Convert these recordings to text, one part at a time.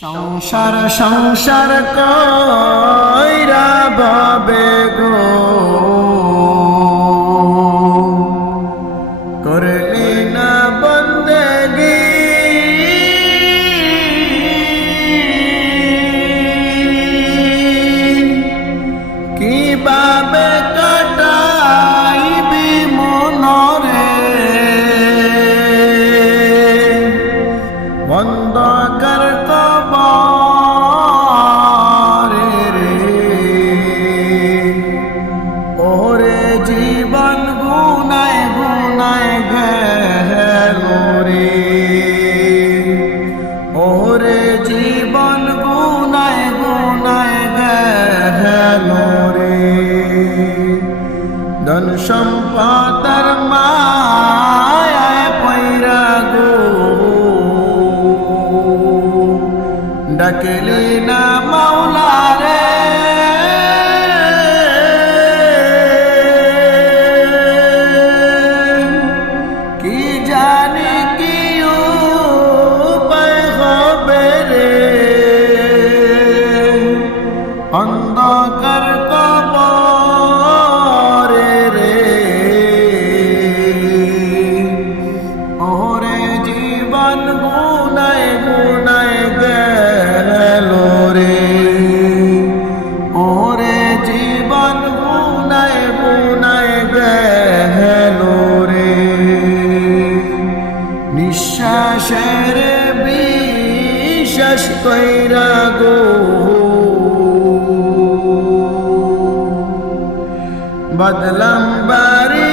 সংসার সংসার কইরা বাবে গো করলি না বন্দেগি কিভাবে কাটাইবি মনরে অন্ধকার কবরে রে ওরে জীবন গুনায় গুনায় গেল রে ওরে জীবন গুনায় গুনায় গেল রে ধন সম্পদের মায়ায় পয়রা গো ডাকলি না মাওলা রে কি জানি কি উপায় হবে রে অন্ধকার কবরে রে ওরে জীবন গুনায় গুনায় গেল রে ওরে জীবন গুনায় গুনায় গেল রে নিঃশ্বাসের বিশ্বাস কইরা গো বদলাম বাড়ি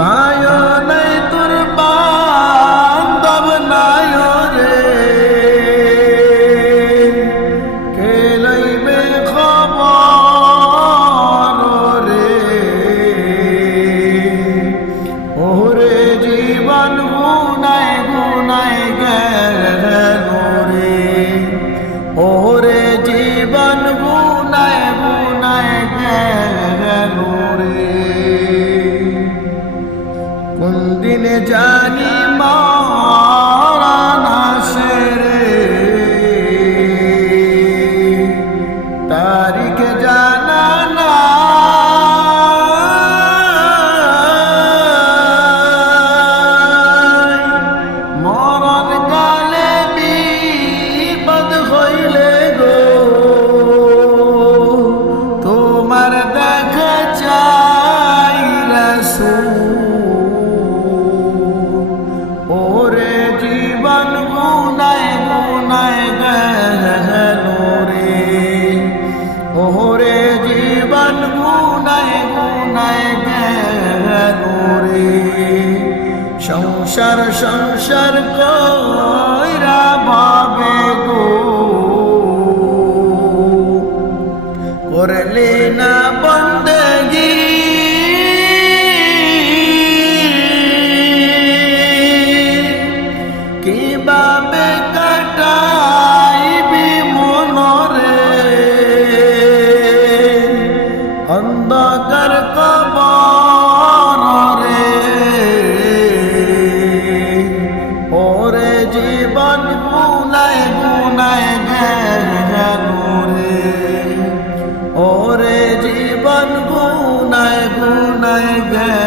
ভাইও নাই তোর বান্ধব নাই রে কে লইবে খবর রে ওরে জীবন গুনায় গুনায় গেল রে ওরে জীবন গুনায় গুনায় গেল রে কোন দিনে জানি মরণ আসে রে তারিখ জানা নাই মরণ কালে বিপদ হইলে গো তোমার দেখা চাই রাসূল ওরে জীবন গুনায় গুনায় গেল রে ওরে জীবন গুনায় গুনায় গেল রে সংসার সংসার কইরা ভাবে গো করলে না বন্দেগি কিভাবে কাটাইবি মনরে অন্ধকার কবরে ওরে জীবন গুনায় গুনায় গেল রে ওরে জীবন গুনায় গুনায় গেল